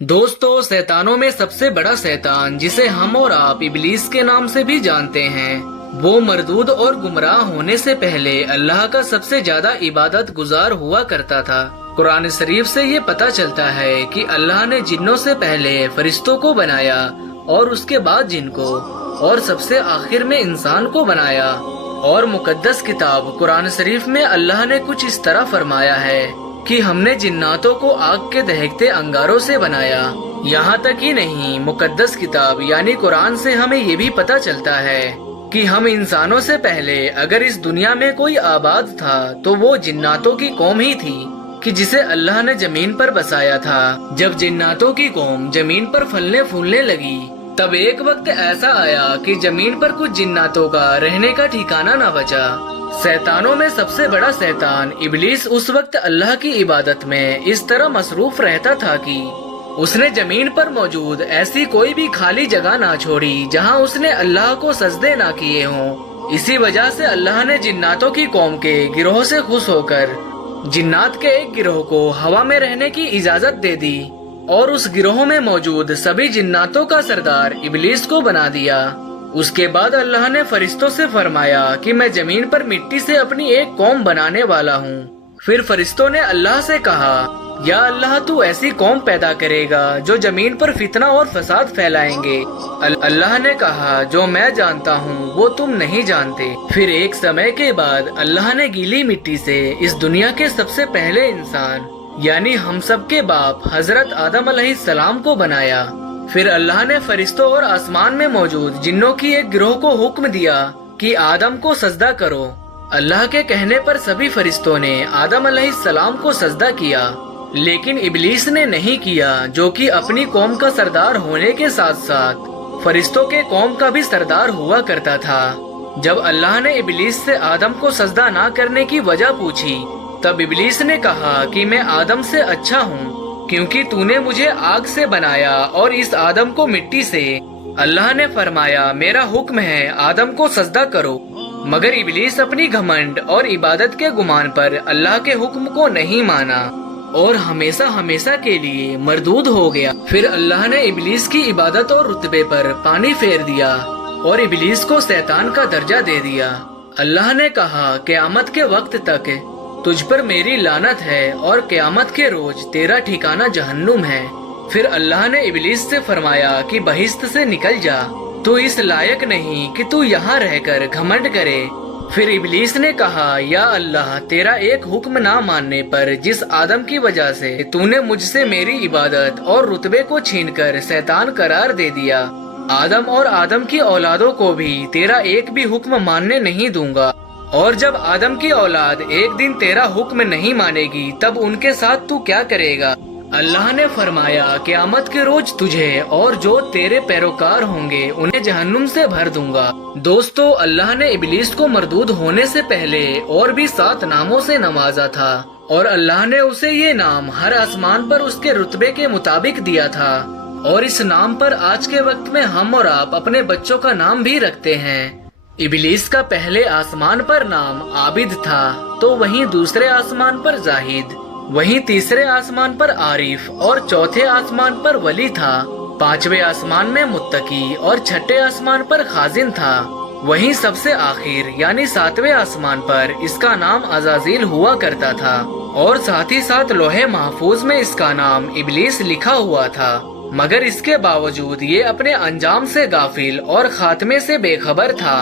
दोस्तों, शैतानों में सबसे बड़ा शैतान, जिसे हम और आप इबलीस के नाम से भी जानते हैं, वो मरदूद और गुमराह होने से पहले अल्लाह का सबसे ज्यादा इबादत गुजार हुआ करता था। कुरान शरीफ से ये पता चलता है कि अल्लाह ने जिन्नों से पहले फरिश्तों को बनाया और उसके बाद जिन को, और सबसे आखिर में इंसान को बनाया। और मुकद्दस किताब कुरान शरीफ में अल्लाह ने कुछ इस तरह फरमाया है कि हमने जिन्नातों को आग के दहकते अंगारों से बनाया। यहाँ तक ही नहीं, मुकद्दस किताब यानी कुरान से हमें ये भी पता चलता है कि हम इंसानों से पहले अगर इस दुनिया में कोई आबाद था तो वो जिन्नातों की कौम ही थी कि जिसे अल्लाह ने जमीन पर बसाया था। जब जिन्नातों की कौम जमीन पर फलने फूलने लगी, तब एक वक्त ऐसा आया कि जमीन पर कुछ जिन्नातों का रहने का ठिकाना न बचा। शैतानों में सबसे बड़ा शैतान इबलीस उस वक्त अल्लाह की इबादत में इस तरह मसरूफ रहता था कि उसने जमीन पर मौजूद ऐसी कोई भी खाली जगह ना छोड़ी जहां उसने अल्लाह को सजदे ना किए हों। इसी वजह से अल्लाह ने जिन्नातों की कौम के गिरोह से खुश होकर जिन्नात के एक गिरोह को हवा में रहने की इजाजत दे दी और उस गिरोह में मौजूद सभी जिन्नातों का सरदार इबलीस को बना दिया। उसके बाद अल्लाह ने फरिश्तों से फरमाया कि मैं जमीन पर मिट्टी से अपनी एक कौम बनाने वाला हूँ। फिर फरिश्तों ने अल्लाह से कहा, या अल्लाह, तू ऐसी कौम पैदा करेगा जो जमीन पर फितना और फसाद फैलाएंगे। अल्लाह ने कहा, जो मैं जानता हूँ वो तुम नहीं जानते। फिर एक समय के बाद अल्लाह ने गीली मिट्टी से इस दुनिया के सबसे पहले इंसान यानी हम सब के बाप हजरत आदम अलैहिस्सलाम को बनाया। फिर अल्लाह ने फरिश्तों और आसमान में मौजूद जिन्नों की एक गिरोह को हुक्म दिया कि आदम को सजदा करो। अल्लाह के कहने पर सभी फरिश्तों ने आदम अलैहिस्सलाम को सजदा किया, लेकिन इबलीस ने नहीं किया, जो कि अपनी कौम का सरदार होने के साथ साथ फरिश्तों के कौम का भी सरदार हुआ करता था। जब अल्लाह ने इबलीस से आदम को सजदा ना करने की वजह पूछी, तब इबलीस ने कहा कि मैं आदम से अच्छा हूँ, क्योंकि तूने मुझे आग से बनाया और इस आदम को मिट्टी से। अल्लाह ने फरमाया, मेरा हुक्म है आदम को सजदा करो। मगर इबलीस अपनी घमंड और इबादत के गुमान पर अल्लाह के हुक्म को नहीं माना और हमेशा हमेशा के लिए मरदूद हो गया। फिर अल्लाह ने इबलीस की इबादत और रुतबे पर पानी फेर दिया और इबलीस को शैतान का दर्जा दे दिया। अल्लाह ने कहा, क़यामत के वक्त तक तुझ पर मेरी लानत है और क़यामत के रोज तेरा ठिकाना जहन्नुम है। फिर अल्लाह ने इबलीस से फरमाया कि बहिश्त से निकल जा, तू इस लायक नहीं कि तू यहाँ रहकर घमंड करे। फिर इबलीस ने कहा, या अल्लाह, तेरा एक हुक्म ना मानने पर जिस आदम की वजह से तूने मुझसे मेरी इबादत और रुतबे को छीनकर शैतान करार दे दिया, आदम और आदम की औलादों को भी तेरा एक भी हुक्म मानने नहीं दूंगा। और जब आदम की औलाद एक दिन तेरा हुक्म नहीं मानेगी, तब उनके साथ तू क्या करेगा? अल्लाह ने फरमाया, क़यामत के रोज तुझे और जो तेरे पैरोकार होंगे उन्हें जहन्नुम से भर दूंगा। दोस्तों, अल्लाह ने इबलीस को मरदूद होने से पहले और भी 7 नामों से नवाजा था और अल्लाह ने उसे ये नाम हर आसमान पर उसके रुतबे के मुताबिक दिया था। और इस नाम पर आज के वक्त में हम और आप अपने बच्चों का नाम भी रखते हैं। इबलीस का पहले आसमान पर नाम आबिद था, तो वहीं दूसरे आसमान पर जाहिद, वहीं तीसरे आसमान पर आरिफ और चौथे आसमान पर वली था। 5वें आसमान में मुत्तकी और 6ठे आसमान पर खाजिन था। वहीं सबसे आखिर यानी 7वें आसमान पर इसका नाम अज़ाज़ील हुआ करता था और साथ ही साथ लोहे महफूज में इसका नाम इबलीस लिखा हुआ था। मगर इसके बावजूद ये अपने अंजाम से गाफिल और खात्मे से बेखबर था।